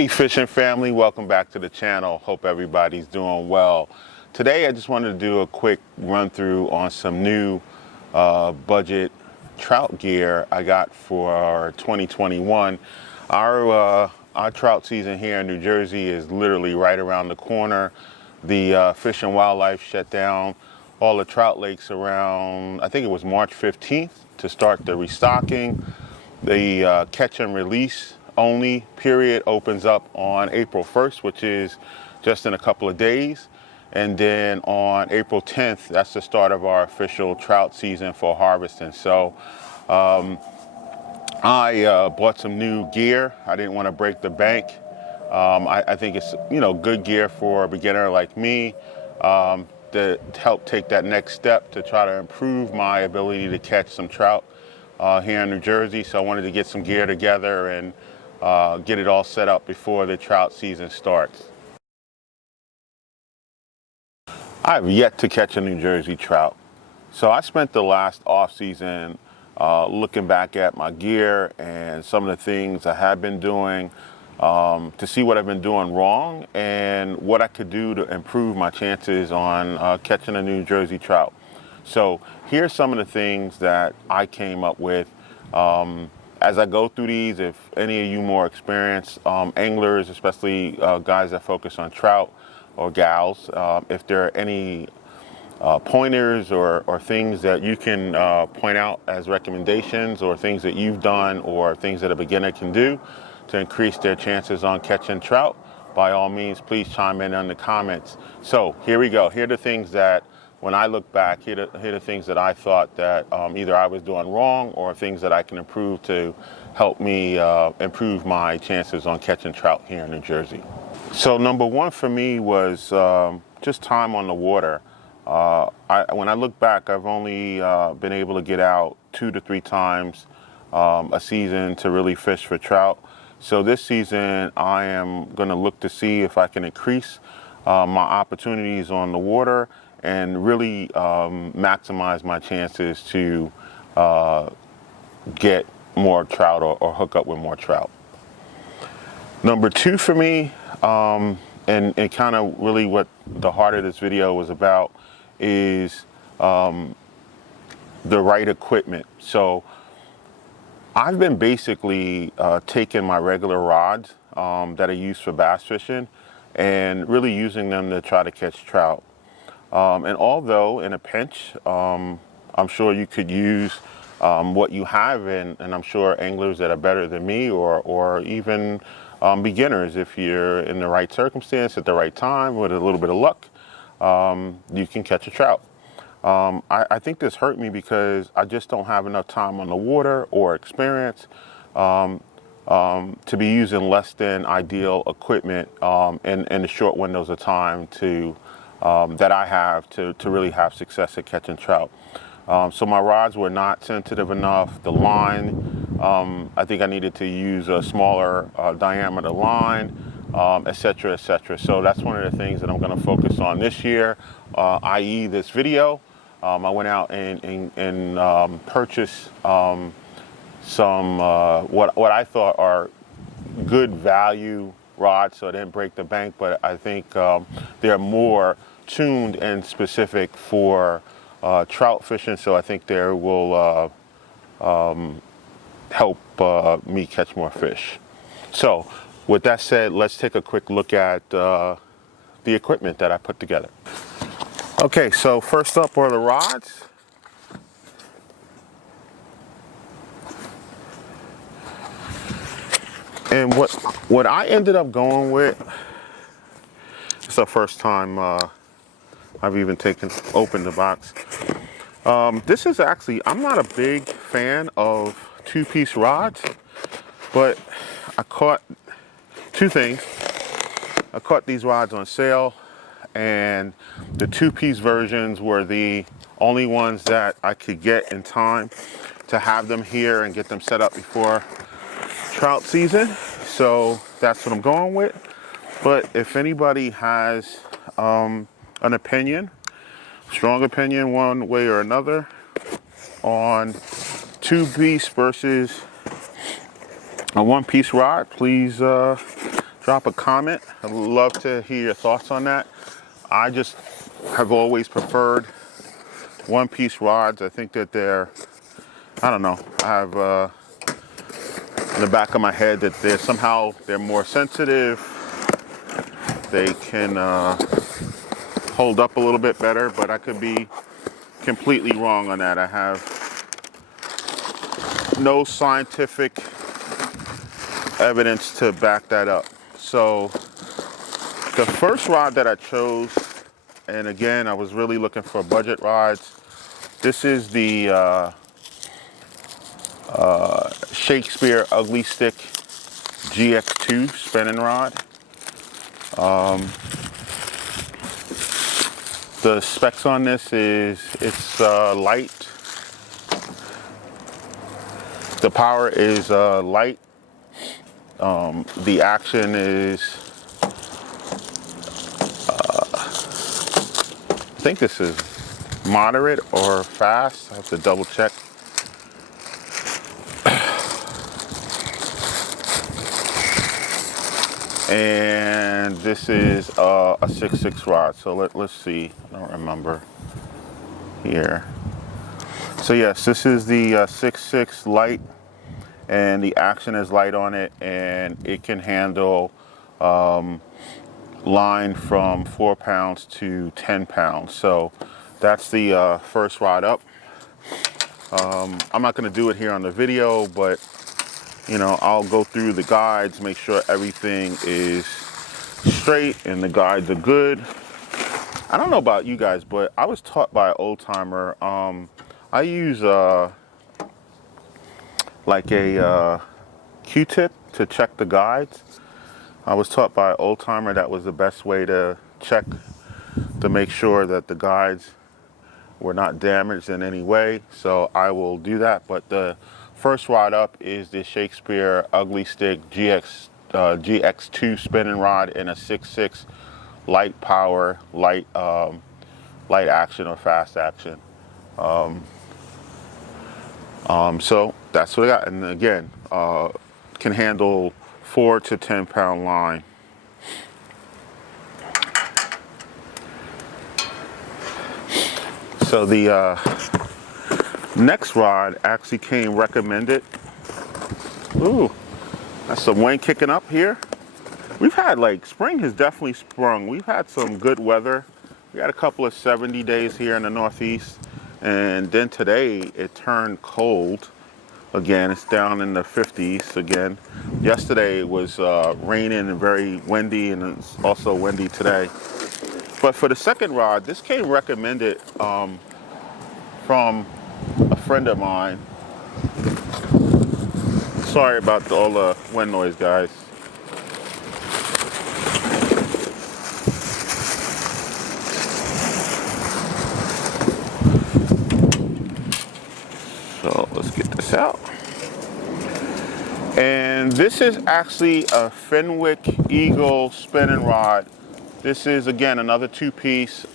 Hey fishing family, welcome back to the channel. Hope everybody's doing well. Today I just wanted to do a quick run through on some new budget trout gear I got for 2021. Our trout season here in New Jersey is literally right around the corner. The Fish and Wildlife shut down all the trout lakes around, I think it was March 15th to start the restocking. The catch and release only period opens up on April 1st, which is just in a couple of days. And then on April 10th, that's the start of our official trout season for harvesting. So I bought some new gear. I didn't want to break the bank. I think it's, good gear for a beginner like me to help take that next step to try to improve my ability to catch some trout here in New Jersey. So I wanted to get some gear together and get it all set up before the trout season starts. I've yet to catch a New Jersey trout. So I spent the last off season looking back at my gear and some of the things I have been doing to see what I've been doing wrong and what I could do to improve my chances on catching a New Jersey trout. So here's some of the things that I came up with. As I go through these, if any of you more experienced anglers, especially guys that focus on trout or gals, if there are any pointers or things that you can point out as recommendations or things that you've done or things that a beginner can do to increase their chances on catching trout, by all means, please chime in the comments. So here we go. Here are the things that when I look back, here are the things that I thought that either I was doing wrong or things that I can improve to help me improve my chances on catching trout here in New Jersey. So number one for me was just time on the water. When I look back, I've only been able to get out 2 to 3 times a season to really fish for trout. So this season, I am going to look to see if I can increase my opportunities on the water and really maximize my chances to get more trout or hook up with more trout. Number 2 for me, and kind of really what the heart of this video was about, is the right equipment. So I've been basically taking my regular rods that I use for bass fishing and really using them to try to catch trout. And although in a pinch, I'm sure you could use what you have, and I'm sure anglers that are better than me or even beginners, if you're in the right circumstance at the right time with a little bit of luck, you can catch a trout. I think this hurt me because I just don't have enough time on the water or experience to be using less than ideal equipment in the short windows of time that I have to really have success at catching trout. So my rods were not sensitive enough. The line, I think I needed to use a smaller diameter line, etc., etc. So that's one of the things that I'm going to focus on this year, i.e. this video. I went out and purchased some what I thought are good value rods, so I didn't break the bank, but I think they're more tuned and specific for trout fishing, so I think they will help me catch more fish. So with that said, let's take a quick look at the equipment that I put together. Okay, so first up are the rods. And what I ended up going with, it's the first time I've even opened the box. This is actually, I'm not a big fan of 2-piece rods, but I caught 2 things. I caught these rods on sale, and the 2-piece versions were the only ones that I could get in time to have them here and get them set up before trout season. So that's what I'm going with. But if anybody has an opinion, strong opinion one way or another on 2-piece versus a 1-piece rod, please drop drop a comment. I'd love to hear your thoughts on that. I just have always preferred one-piece rods. I think that they're, I don't know, I have in the back of my head that they're more sensitive. They can hold up a little bit better, but I could be completely wrong on that. I have no scientific evidence to back that up. So the first rod that I chose, and again, I was really looking for budget rods. This is the Shakespeare Ugly Stik GX2 spinning rod. The specs on this is it's light. The power is light. The action is, I think this is moderate or fast. I have to double check. And this is a 6.6 rod. So let's see. I don't remember here. So yes, this is the 6.6 light, and the action is light on it, and it can handle line from 4 pounds to 10 pounds. So that's the first rod up. I'm not going to do it here on the video, but you know, I'll go through the guides, make sure everything is straight and the guides are good. I don't know about you guys, but I was taught by an old timer. I use like a Q-tip to check the guides. I was taught by an old timer that was the best way to check, to make sure that the guides were not damaged in any way. So I will do that. But the first rod up is the Shakespeare Ugly Stik GX2 spinning rod in a 6.6 light power, light action or fast action. So that's what I got. And again, can handle 4 to 10 pound line. So the next rod actually came recommended. Ooh, that's some wind kicking up here. We've had, like, spring has definitely sprung. We've had some good weather. We had a couple of 70 days here in the Northeast. And then today it turned cold again. It's down in the 50s again. Yesterday it was raining and very windy, and it's also windy today. But for the second rod, this came recommended from a friend of mine. Sorry about all the wind noise, guys. So let's get this out. And this is actually a Fenwick Eagle spinning rod. This is, again, another two-piece.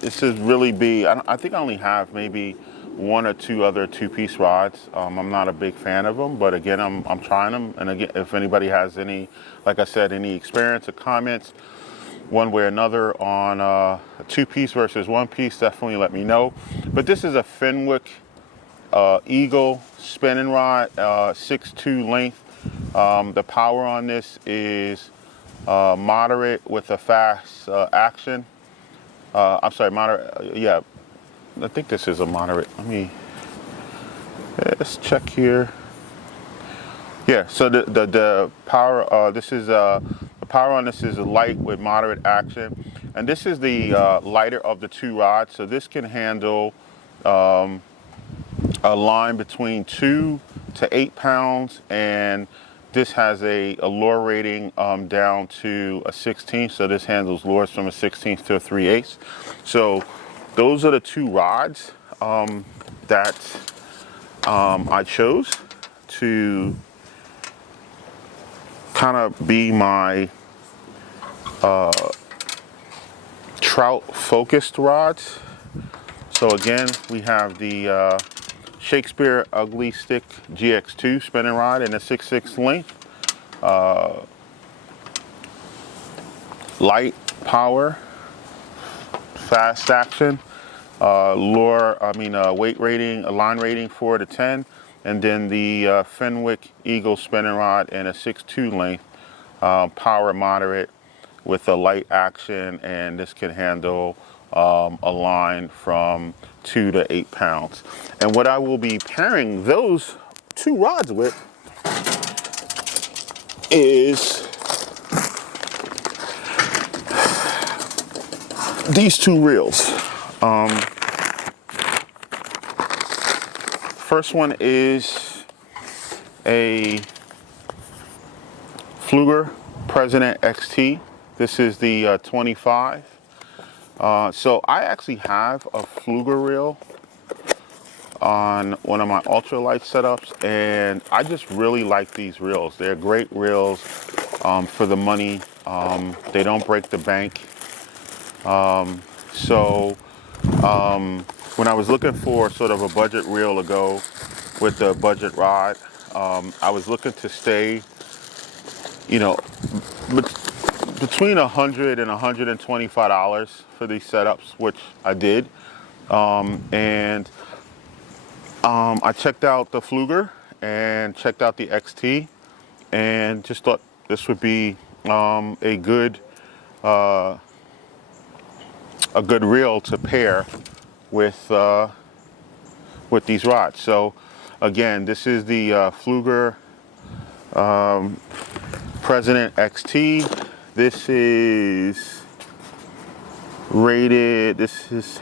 This is really big. I think I only have maybe 1 or 2 other two-piece rods. I'm not a big fan of them, but again, I'm trying them. And again, if anybody has any, like I said, any experience or comments, one way or another on a two-piece versus one-piece, definitely let me know. But this is a Fenwick Eagle spinning rod, 6.2 length. The power on this is moderate with a fast action. I'm sorry, moderate. Yeah, I think this is a moderate. Let's check here. Yeah, so the power. This is the power on this is light with moderate action, and this is the lighter of the two rods. So this can handle a line between 2 to 8 pounds, and this has a lure rating down to a 16th. So this handles lures from a 16th to a 3/8. So those are the two rods that I chose to kind of be my trout focused rods. So again, we have the Shakespeare Ugly Stik GX2 spinning rod in a 6.6 length. light, power, fast action, weight rating, a line rating 4 to 10, and then the Fenwick Eagle spinning rod in a 6'2" length, power moderate with a light action, and this can handle a line from 2 to 8 pounds. And what I will be pairing those two rods with is these two reels. First one is a Pflueger President XT. This is the 25. So I actually have a Pflueger reel on one of my ultralight setups, and I just really like these reels. They're great reels for the money. They don't break the bank. When I was looking for sort of a budget reel to go with the budget rod, I was looking to stay, between $100 and $125 for these setups, which I did. I checked out the Pflueger and checked out the XT, and just thought this would be a good reel to pair with these rods. So again, this is the Pflueger President XT. This is rated.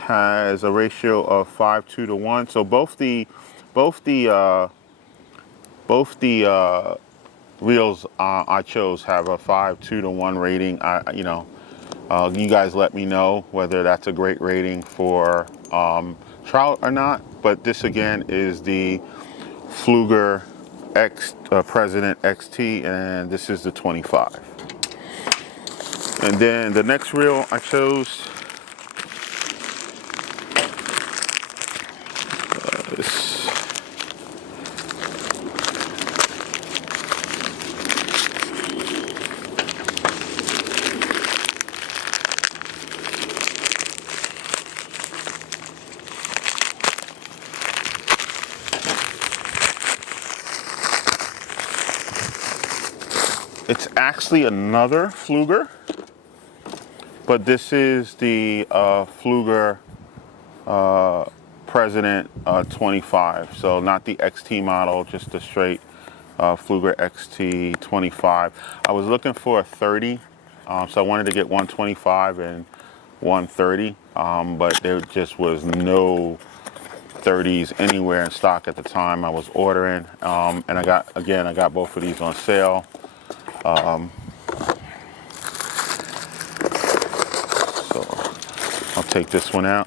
Has a ratio of 5:2 to 1. So both the reels I chose have a 5:2 to 1 rating. You guys let me know whether that's a great rating for trout or not. But this again is the Pflueger President XT, and this is the 25. And then the next reel I chose, it's actually another Pflueger, but this is the Pflueger President 25. So not the XT model, just the straight Pflueger XT 25. I was looking for a 30, so I wanted to get 125 and 130, but there just was no 30s anywhere in stock at the time I was ordering. And I got both of these on sale. So I'll take this one out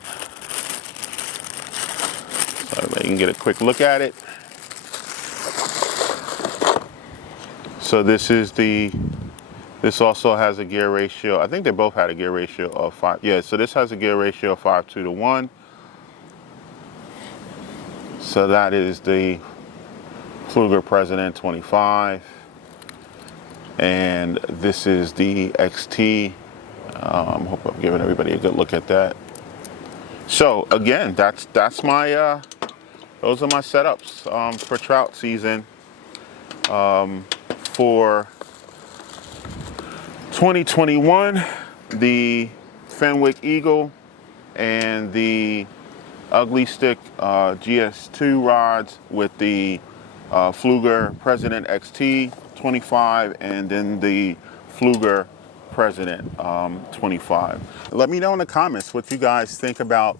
so everybody can get a quick look at it. So this also has a gear ratio. I think they both had a gear ratio of 5. Yeah, so this has a gear ratio of 5:2 to 1. So that is the Pflueger President 25. And this is the XT. Hope I'm giving everybody a good look at that. So again, that's my those are my setups for trout season for 2021. The Fenwick Eagle and the Ugly Stik GS2 rods with the Pflueger President XT 25, and then the Pflueger President 25. Let me know in the comments what you guys think about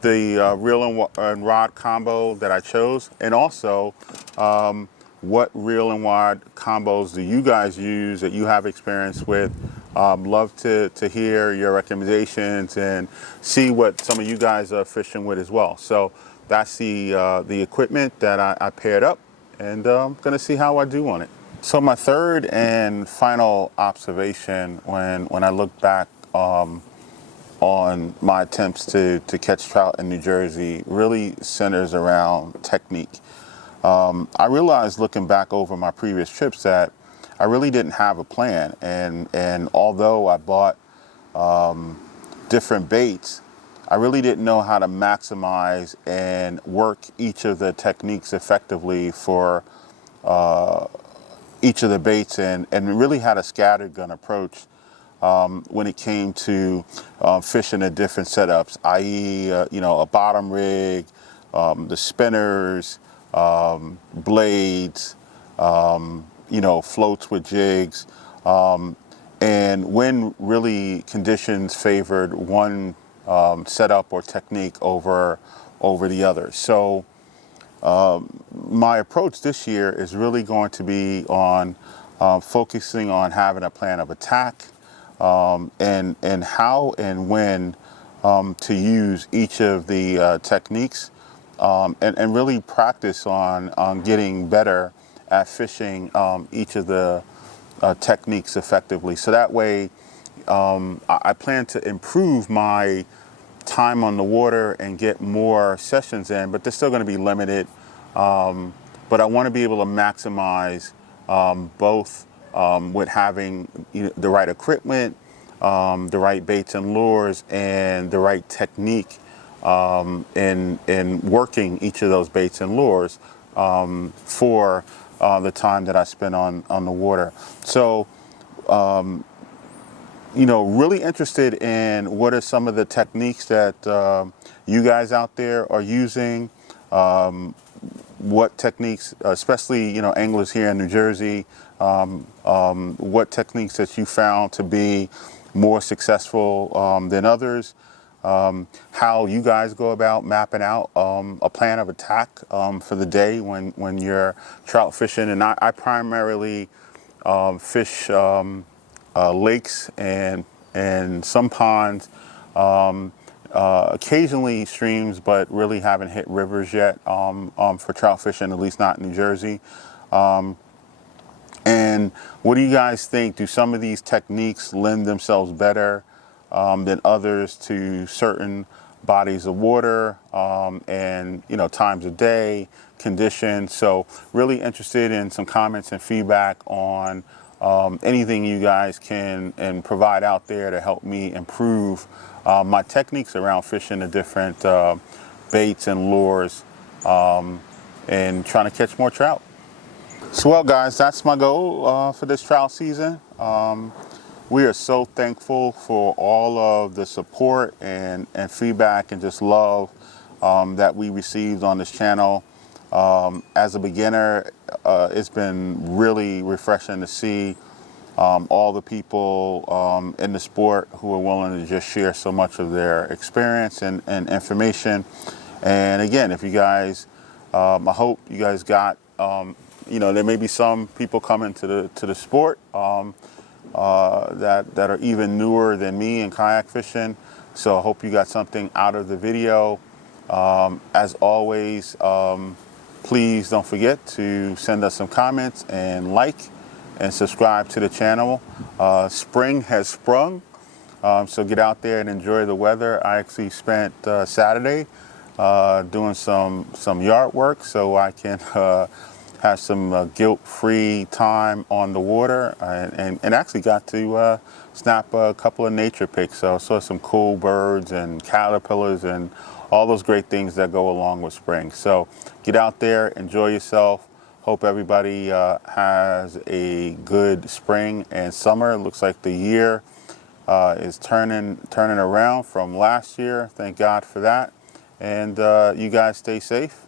the reel and rod combo that I chose, and also what reel and rod combos do you guys use that you have experience with. Love to hear your recommendations and see what some of you guys are fishing with as well. So that's the equipment that I paired up, and I'm gonna see how I do on it. So my third and final observation when I look back on my attempts to catch trout in New Jersey really centers around technique. I realized looking back over my previous trips that I really didn't have a plan. And although I bought different baits, I really didn't know how to maximize and work each of the techniques effectively for each of the baits, and really had a scattergun approach when it came to fishing in different setups, i.e., a bottom rig, the spinners, blades, floats with jigs, and when really conditions favored one setup or technique over the other. So my approach this year is really going to be on focusing on having a plan of attack, and how and when to use each of the techniques, and really practice on getting better at fishing each of the techniques effectively. So that way I plan to improve my time on the water and get more sessions in, but they're still going to be limited. But I want to be able to maximize both with having the right equipment, the right baits and lures, and the right technique in working each of those baits and lures for the time that I spend on the water. So, really interested in what are some of the techniques that you guys out there are using. What techniques, especially anglers here in New Jersey, what techniques that you found to be more successful than others. How you guys go about mapping out a plan of attack for the day when you're trout fishing. And I primarily fish lakes and some ponds, occasionally streams, but really haven't hit rivers yet for trout fishing, at least not in New Jersey. And what do you guys think? Do some of these techniques lend themselves better than others to certain bodies of water and times of day, conditions? So really interested in some comments and feedback on anything you guys can and provide out there to help me improve my techniques around fishing the different baits and lures and trying to catch more trout. So well guys, that's my goal for this trout season. We are so thankful for all of the support and feedback and just love that we received on this channel. As a beginner, it's been really refreshing to see all the people in the sport who are willing to just share so much of their experience and information. And again, if you guys, I hope you guys got, there may be some people coming to the sport that are even newer than me in kayak fishing. So I hope you got something out of the video. As always, please don't forget to send us some comments and like and subscribe to the channel. Spring has sprung, so get out there and enjoy the weather. I actually spent Saturday doing some yard work so I can have some guilt-free time on the water, and actually got to snap a couple of nature pics. So I saw some cool birds and caterpillars and all those great things that go along with spring. So get out there, enjoy yourself. Hope everybody has a good spring and summer. It looks like the year is turning around from last year. Thank God for that. And you guys stay safe